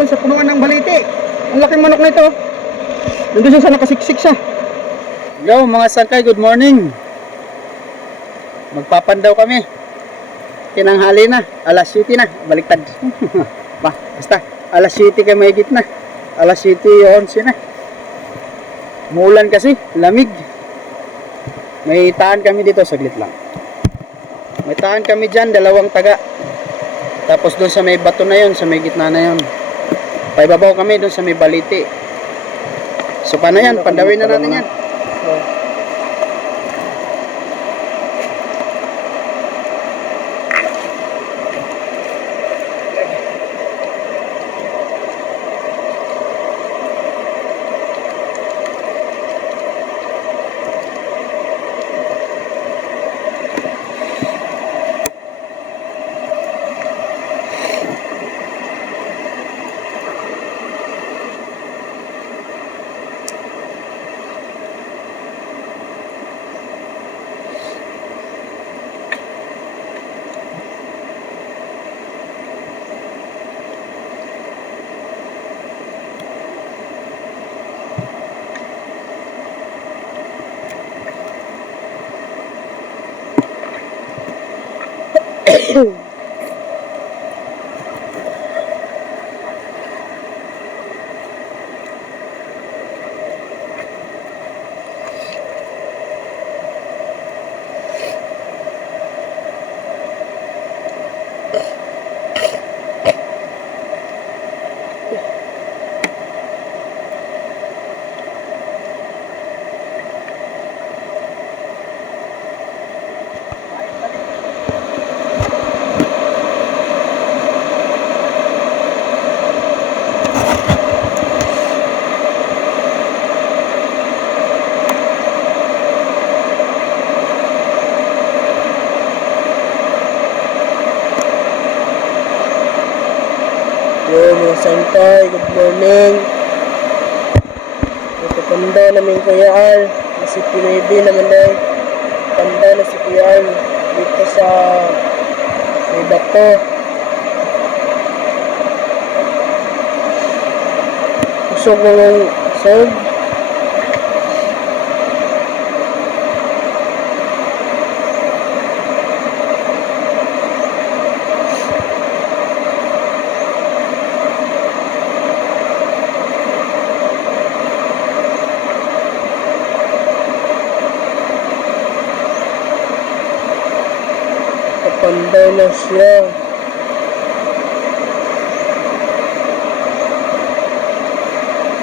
doon sa punuan ng baliti. Ang laking manok na ito. Nandun siya sa nakasiksik siya. Hello mga sangkay, good morning. Magpapandaw kami. Tinanghali na, alas 7 na, baliktad. Basta, alas 7 kayo may gitna. Alas 7:11 na. Muulan kasi, lamig. May taan kami dito, saglit lang. May taan kami dyan, 2 taga. Tapos doon sa may bato na yun, sa may gitna na yun. Paibabaw kami doon sa may baliti. So paano yan? Pandawin na natin yan. Hello mga sangkay, good morning. Panda namin Kuya Al, si Pinoy naman ay panda na si Kuya Al dito sa may bato. Usog ng usog. Panday na siya.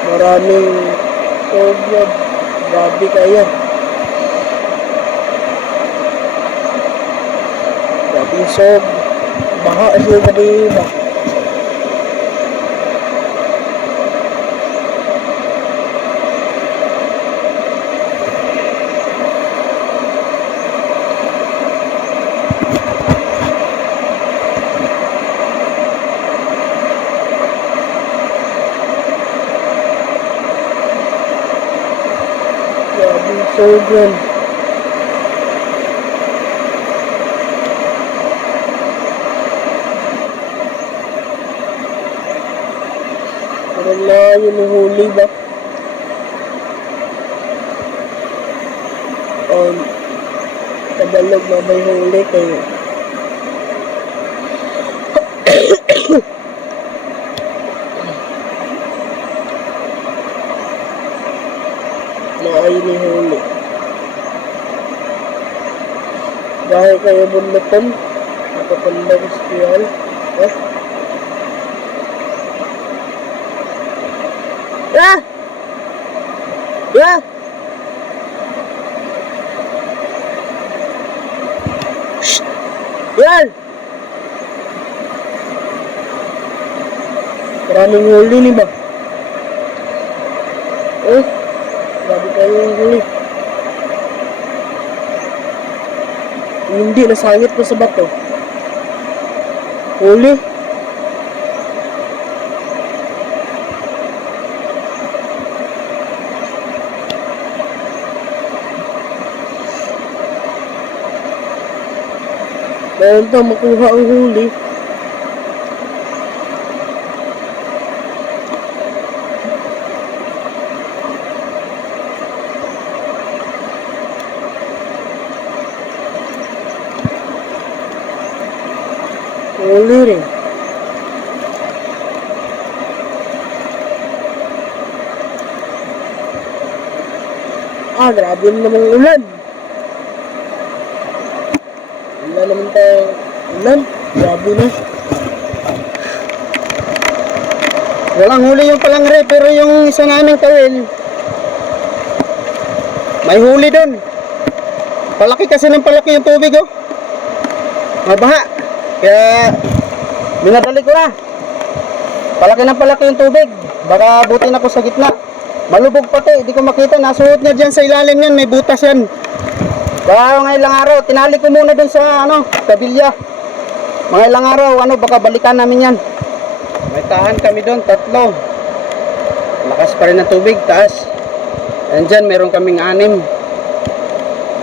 Maraming tubig. Grabe kayo. Grabe sob. Baha siya gabi ba? Sobrang parang layo ng huli ba? Tabalog na may huli kayo. Maayo ni huli. Dahil kayo bunluton, nakapanda ko sa kiyan. Shhh! Yan! Maraming huli ni ba? Grabe kayo yung huli. Hindi, nasangit ko sa bato. Huli. Dahil ito makuha ang huli. uliri. Grabe naman ang ulan. Wala naman tayong ulan. Grabe na. Walang huli yung palangre, pero yung isa naming tawil, may huli doon. Palaki kasi ng palaki yung tubig, oh. Mabaha. Kaya, minadali ko na. Palaki ng palaki yung tubig. Baka butin ako sa gitna. Malubog pati, di ko makita. Nasuot niya dyan sa ilalim yan, may butas yan. Baka mga ilang araw, tinali ko muna doon sa, kabilya. Mga ilang araw, baka balikan namin yan. May tahan kami doon, 3. Lakas pa rin ang tubig, taas. And dyan, meron kaming 6.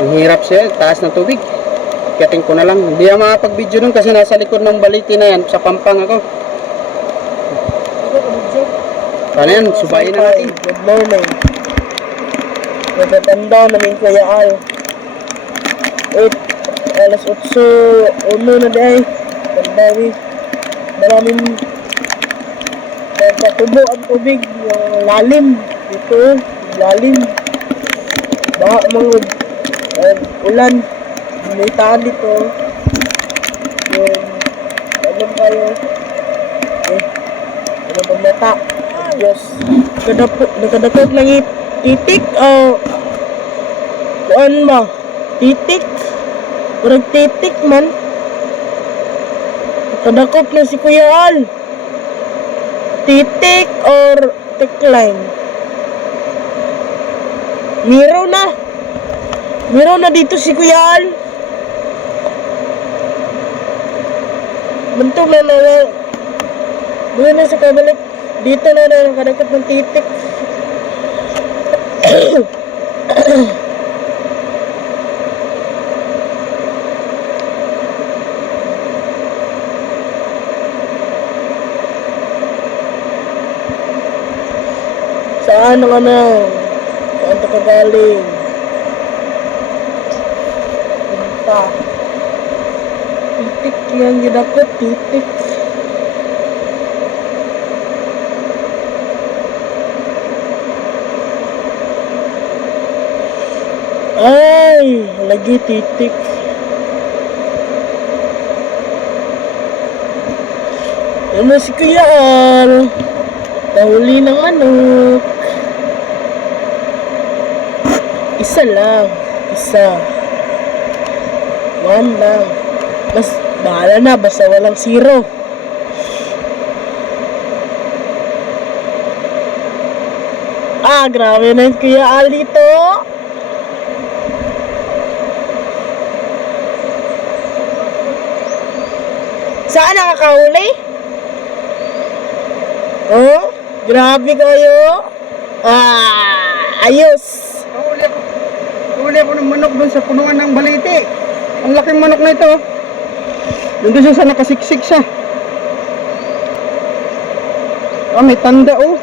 Ang hirap siya, taas ng tubig. Kiyating ko na lang. Hindi ako makapag-video doon kasi nasa likod ng baliti na yan. Sa Pampang ako. Paano yan? Subayin na natin. Good morning. Natatanda namin Kuya Al. 8:08 na day. Maraming nagkatubo ang tubig. Yung lalim. Dito, lalim. Baka mga ulan. Binitaan dito. Yung, alam kayo. Ano bang mata? Diyos. Nakadakot lang titik. Kuan ba? Titik. Kurang titik man. Nakadakot na si Kuya Al. Titik or tikline. Miro na. Miro na dito si Kuya Al. Bantog na na. Doon na sa kabalik. Dito na nakadakot ng titik. Saan ka na? Saan ka galing? Punta. Titik yan, gidakot, titik. Ay, lagi titik. Ano si Kuya Al? Nahuli ng manok. Isa lang. Isa. 1 lang. Mas, bahala na. Basta walang 0. Grabe na yung Kuya Al dito. Saan nakakahuli? Oh, grabe kayo. Ayos. Huli ako ng manok doon sa punuan ng baliti. Ang laking manok na ito. Doon siya sa nakasiksik siya. May tanda, oh.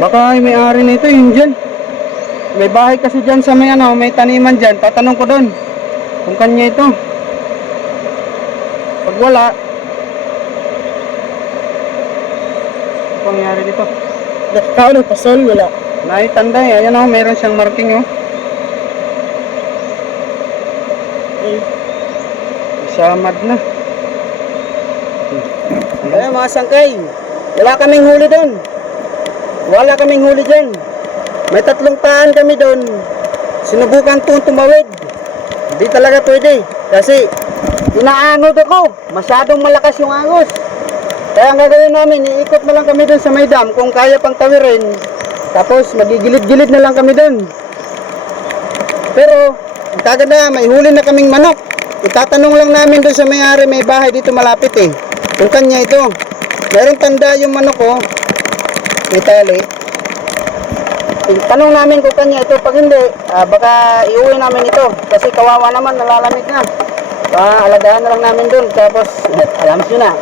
Baka ay may-ari nito, yun dyan. May bahay kasi dyan sa may may taniman dyan. Tatanong ko doon kung kanya ito. Pag wala, ano pangyari dito? Nakakao ng pasol, wala. Naitanda eh. Ayan, meron siyang marking, oh. Samad na. Ayan mga sangkay, wala kaming huli doon. Wala kaming huli dyan. May 3 taan kami doon. Sinubukan kong tumawid. Hindi talaga pwede. Kasi inaanod ako. Masyadong malakas yung agos. Kaya ang gagawin namin, iikot na lang kami doon sa may dam kung kaya pang tawirin. Tapos magigilid-gilid na lang kami doon. Pero ang kaganda, may huli na kaming manok. Itatanong lang namin doon sa may-ari, may bahay dito malapit eh. Kung kanya ito. Mayroong tanda yung manok ko. May tali. Tanong namin kung kanya ito. Pag hindi, baka iuwi namin ito. Kasi kawawa naman, nalalamig na. Alagaan na lang namin doon. Tapos, alam nyo na.